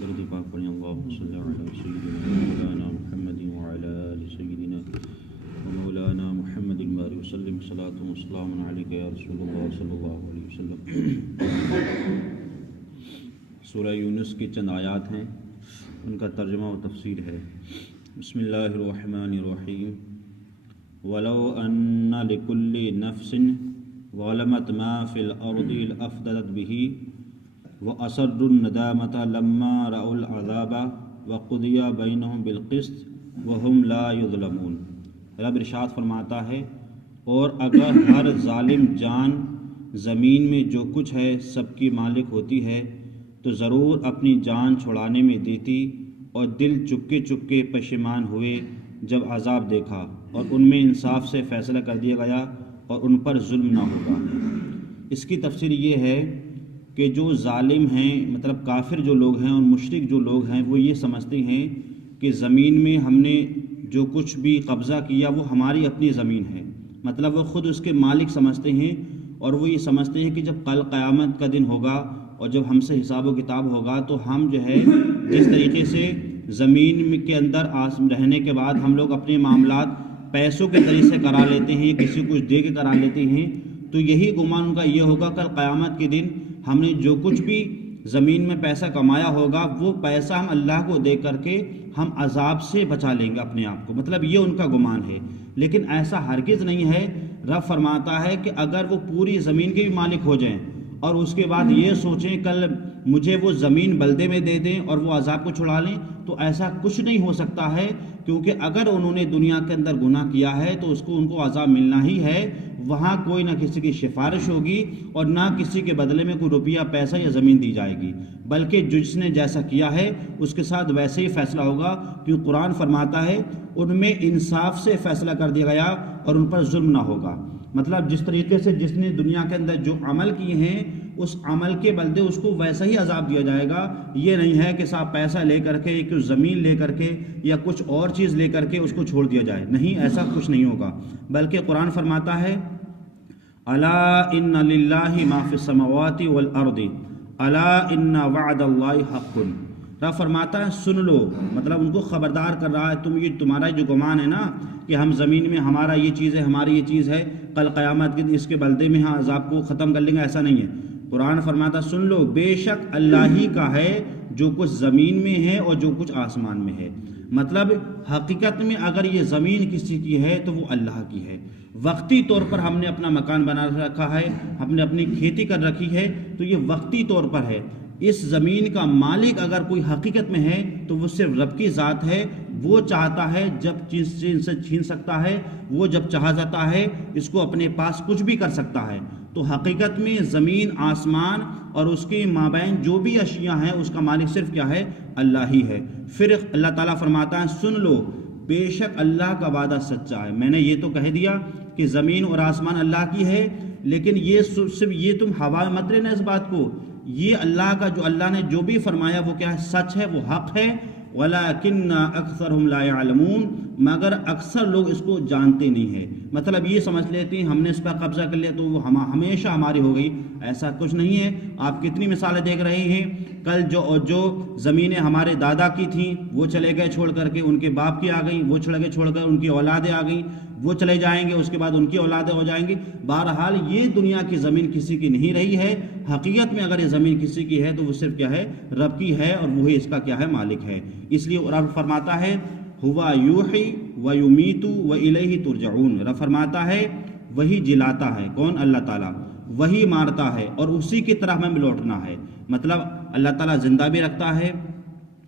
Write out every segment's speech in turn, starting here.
درود پاک پڑھیں اللہم صلی علی سیدنا مولانا محمد وعلی آل سیدنا مولانا محمد بارک وسلم صلاۃ و سلام علیک یا رسول اللہ صلی اللہ علیہ وسلم۔ سورہ یونس کی چند آیات ہیں، ان کا ترجمہ و تفسیر ہے۔ بسم اللہ الرحمن الرحیم۔ وَلَوْ أَنَّ لِكُلِّ نَفْسٍ ظَلَمَتْ مَا فِي الْأَرْضِ لَأَفْتَدَتْ بِهِ وَأَسَرُّوا النَّدَامَةَ لَمَّا رَأَوُا الْعَذَابَ وَقُضِيَ بَيْنَهُم بِالْقِسْطِ وَهُمْ لَا يُظْلَمُونَ۔ رب ارشاد فرماتا ہے، اور اگر ہر ظالم جان زمین میں جو کچھ ہے سب کی مالک ہوتی ہے تو ضرور اپنی جان چھڑانے میں دیتی، اور دل چپکے چپکے پشیمان ہوئے جب عذاب دیکھا، اور ان میں انصاف سے فیصلہ کر دیا گیا اور ان پر ظلم نہ ہوگا۔ اس کی تفسیر یہ ہے کہ جو ظالم ہیں، مطلب کافر جو لوگ ہیں اور مشرک جو لوگ ہیں، وہ یہ سمجھتے ہیں کہ زمین میں ہم نے جو کچھ بھی قبضہ کیا وہ ہماری اپنی زمین ہے، مطلب وہ خود اس کے مالک سمجھتے ہیں، اور وہ یہ سمجھتے ہیں کہ جب کل قیامت کا دن ہوگا اور جب ہم سے حساب و کتاب ہوگا تو ہم جو ہے جس طریقے سے زمین کے اندر رہنے کے بعد ہم لوگ اپنے معاملات پیسوں کے ذریعے سے کرا لیتے ہیں، کسی کو کچھ دے کے کرا لیتے ہیں، تو یہی گمان ان کا یہ ہوگا کل قیامت کے دن ہم نے جو کچھ بھی زمین میں پیسہ کمایا ہوگا وہ پیسہ ہم اللہ کو دے کر کے ہم عذاب سے بچا لیں گے اپنے آپ کو، مطلب یہ ان کا گمان ہے۔ لیکن ایسا ہرگز نہیں ہے۔ رب فرماتا ہے کہ اگر وہ پوری زمین کے بھی مالک ہو جائیں اور اس کے بعد یہ سوچیں کل مجھے وہ زمین بلدے میں دے دیں اور وہ عذاب کو چھڑا لیں، تو ایسا کچھ نہیں ہو سکتا ہے، کیونکہ اگر انہوں نے دنیا کے اندر گناہ کیا ہے تو ان کو عذاب ملنا ہی ہے۔ وہاں کوئی نہ کسی کی سفارش ہوگی اور نہ کسی کے بدلے میں کوئی روپیہ پیسہ یا زمین دی جائے گی، بلکہ جس نے جیسا کیا ہے اس کے ساتھ ویسے ہی فیصلہ ہوگا، کیونکہ قرآن فرماتا ہے ان میں انصاف سے فیصلہ کر دیا گیا اور ان پر ظلم نہ ہوگا۔ مطلب جس طریقے سے جس نے دنیا کے اندر جو عمل کیے ہیں اس عمل کے بدلے اس کو ویسا ہی عذاب دیا جائے گا۔ یہ نہیں ہے کہ صاحب پیسہ لے کر کے کچھ زمین لے کر کے یا کچھ اور چیز لے کر کے اس کو چھوڑ دیا جائے، نہیں، ایسا کچھ نہیں ہوگا، بلکہ قرآن فرماتا ہے الا ان للہ ما فی السماوات والارض الا ان وعد اللہ حق۔ رب فرماتا ہے سن لو، مطلب ان کو خبردار کر رہا ہے، تمہارا جو گمان ہے نا کہ ہم زمین میں ہمارا یہ چیز ہے، ہماری یہ چیز ہے، کل قیامت کے اس کے بلدے میں ہاں عذاب کو ختم کر لیں گے، ایسا نہیں ہے۔ قرآن فرماتا سن لو، بے شک اللہ ہی کا ہے جو کچھ زمین میں ہے اور جو کچھ آسمان میں ہے۔ مطلب حقیقت میں اگر یہ زمین کسی کی ہے تو وہ اللہ کی ہے۔ وقتی طور پر ہم نے اپنا مکان بنا رکھا ہے، ہم نے اپنی کھیتی کر رکھی ہے، تو یہ وقتی طور پر ہے۔ اس زمین کا مالک اگر کوئی حقیقت میں ہے تو وہ صرف رب کی ذات ہے، وہ چاہتا ہے جب چیز سے چھین سکتا ہے، وہ جب چاہ جاتا ہے اس کو اپنے پاس کچھ بھی کر سکتا ہے۔ تو حقیقت میں زمین، آسمان اور اس کے مابین جو بھی اشیاء ہیں اس کا مالک صرف کیا ہے؟ اللہ ہی ہے۔ پھر اللہ تعالیٰ فرماتا ہے سن لو، بے شک اللہ کا وعدہ سچا ہے۔ میں نے یہ تو کہہ دیا کہ زمین اور آسمان اللہ کی ہے، لیکن یہ صرف یہ تم ہوا میں مت لینا اس بات کو، یہ اللہ کا جو اللہ نے جو بھی فرمایا وہ کیا ہے؟ سچ ہے، وہ حق ہے۔ وَلَكِنَّ أَكْثَرُهُمْ لَا يَعْلَمُونَ، مگر اکثر لوگ اس کو جانتے نہیں ہیں، مطلب یہ سمجھ لیتے ہیں ہم نے اس پر قبضہ کر لیا تو وہ ہمیشہ ہماری ہو گئی، ایسا کچھ نہیں ہے۔ آپ کتنی مثالیں دیکھ رہے ہیں، کل جو زمینیں ہمارے دادا کی تھیں وہ چلے گئے چھوڑ کر کے، ان کے باپ کی آ گئیں، وہ چلے گئے چھوڑ کر ان کی اولادیں آ گئیں، وہ چلے جائیں گے، اس کے بعد ان کی اولادیں ہو جائیں گی۔ بہرحال یہ دنیا کی زمین کسی کی نہیں رہی ہے، حقیقت میں اگر یہ زمین کسی کی ہے تو وہ صرف کیا ہے؟ رب کی ہے، اور وہی اس کا کیا ہے؟ مالک ہے۔ اس لیے رب فرماتا ہے ہوا یوحی و یمیت و الیہ ترجعون۔ رب فرماتا ہے وہی جلاتا ہے، کون؟ اللہ تعالیٰ، وہی مارتا ہے اور اسی کی طرح ہمیں لوٹنا ہے۔ مطلب اللہ تعالیٰ زندہ بھی رکھتا ہے،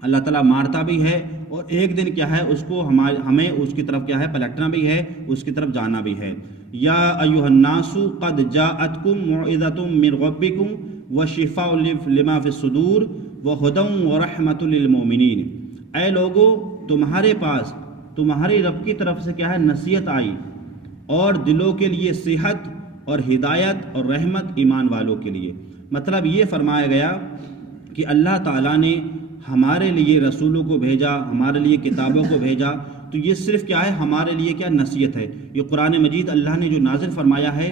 اللہ تعالیٰ مارتا بھی ہے، اور ایک دن کیا ہے اس کو ہمیں اس کی طرف کیا ہے؟ پلٹنا بھی ہے، اس کی طرف جانا بھی ہے۔ یا ایھا الناس قد جاءتکم موعظۃ من ربکم وشفاء لما فی الصدور وہدی ورحمۃ للمؤمنین۔ اے لوگو، تمہارے پاس تمہارے رب کی طرف سے کیا ہے؟ نصیحت آئی، اور دلوں کے لیے صحت اور ہدایت اور رحمت ایمان والوں کے لیے۔ مطلب یہ فرمایا گیا کہ اللہ تعالیٰ نے ہمارے لیے رسولوں کو بھیجا، ہمارے لیے کتابوں کو بھیجا، تو یہ صرف کیا ہے؟ ہمارے لیے کیا؟ نصیحت ہے۔ یہ قرآن مجید اللہ نے جو نازل فرمایا ہے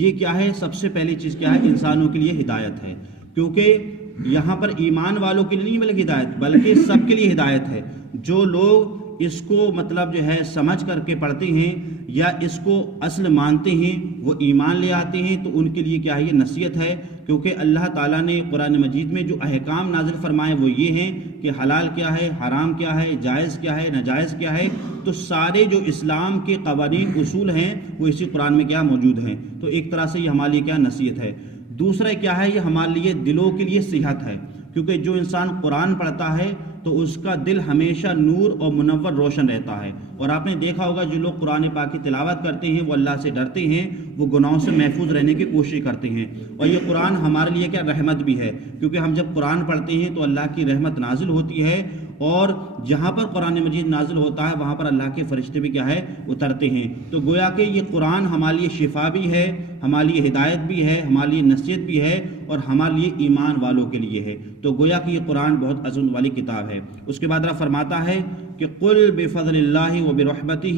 یہ کیا ہے؟ سب سے پہلی چیز کیا ہے؟ انسانوں کے لیے ہدایت ہے، کیونکہ یہاں پر ایمان والوں کے لیے نہیں بلکہ ہدایت، بلکہ سب کے لیے ہدایت ہے۔ جو لوگ اس کو مطلب جو ہے سمجھ کر کے پڑھتے ہیں یا اس کو اصل مانتے ہیں، وہ ایمان لے آتے ہیں، تو ان کے لیے کیا ہے، یہ نصیحت ہے۔ کیونکہ اللہ تعالیٰ نے قرآن مجید میں جو احکام نازل فرمائے وہ یہ ہیں کہ حلال کیا ہے، حرام کیا ہے، جائز کیا ہے، ناجائز کیا ہے، تو سارے جو اسلام کے قوانین اصول ہیں وہ اسی قرآن میں کیا موجود ہیں۔ تو ایک طرح سے یہ ہمارے لیے کیا نصیحت ہے۔ دوسرا کیا ہے، یہ ہمارے لیے دلوں کے لیے صحت ہے، کیونکہ جو انسان قرآن پڑھتا ہے تو اس کا دل ہمیشہ نور اور منور روشن رہتا ہے۔ اور آپ نے دیکھا ہوگا جو لوگ قرآن پاک کی تلاوت کرتے ہیں وہ اللہ سے ڈرتے ہیں، وہ گناہوں سے محفوظ رہنے کی کوشش کرتے ہیں۔ اور یہ قرآن ہمارے لیے کیا رحمت بھی ہے، کیونکہ ہم جب قرآن پڑھتے ہیں تو اللہ کی رحمت نازل ہوتی ہے، اور جہاں پر قرآن مجید نازل ہوتا ہے وہاں پر اللہ کے فرشتے بھی کیا ہے، اترتے ہیں۔ تو گویا کہ یہ قرآن ہمارے لیے شفا بھی ہے، ہمارے لیے ہدایت بھی ہے، ہمارے لیے نصیحت بھی ہے، اور ہمارے لیے ایمان والوں کے لیے ہے۔ تو گویا کہ یہ قرآن بہت عظمت والی کتاب ہے۔ اس کے بعد اللہ فرماتا ہے کہ قل بفضل اللہ وبرحمتہ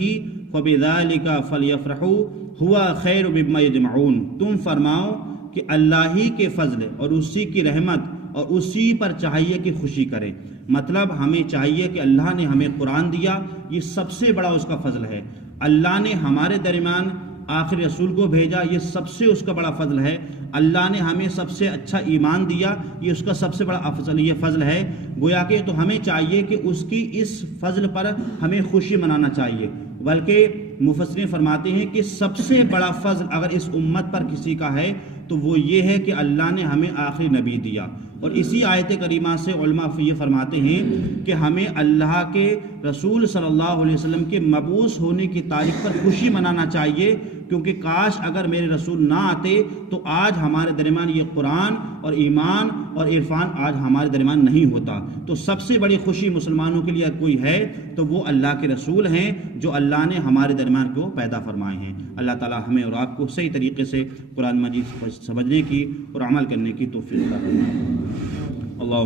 فبذلک فلیفرحوا ھو خیر مما یجمعون، تم فرماؤ کہ اللہ ہی کے فضل اور اسی کی رحمت اور اسی پر چاہیے کہ خوشی کریں۔ مطلب ہمیں چاہیے کہ اللہ نے ہمیں قرآن دیا، یہ سب سے بڑا اس کا فضل ہے۔ اللہ نے ہمارے درمیان آخر رسول کو بھیجا، یہ سب سے اس کا بڑا فضل ہے۔ اللہ نے ہمیں سب سے اچھا ایمان دیا، یہ اس کا سب سے بڑا یہ فضل ہے۔ گویا کہ تو ہمیں چاہیے کہ اس کی اس فضل پر ہمیں خوشی منانا چاہیے۔ بلکہ مفسرین فرماتے ہیں کہ سب سے بڑا فضل اگر اس امت پر کسی کا ہے تو وہ یہ ہے کہ اللہ نے ہمیں آخری نبی دیا۔ اور اسی آیت کریمہ سے علماء یہ فرماتے ہیں کہ ہمیں اللہ کے رسول صلی اللہ علیہ وسلم کے مبعوث ہونے کی تاریخ پر خوشی منانا چاہیے، کیونکہ کاش اگر میرے رسول نہ آتے تو آج ہمارے درمیان یہ قرآن اور ایمان اور عرفان آج ہمارے درمیان نہیں ہوتا۔ تو سب سے بڑی خوشی مسلمانوں کے لیے کوئی ہے تو وہ اللہ کے رسول ہیں جو اللہ نے ہمارے درمیان کو پیدا فرمائے ہیں۔ اللہ تعالی ہمیں اور آپ کو صحیح طریقے سے قرآن مجید سمجھنے کی اور عمل کرنے کی توفیق عطا فرمائے۔ اللہ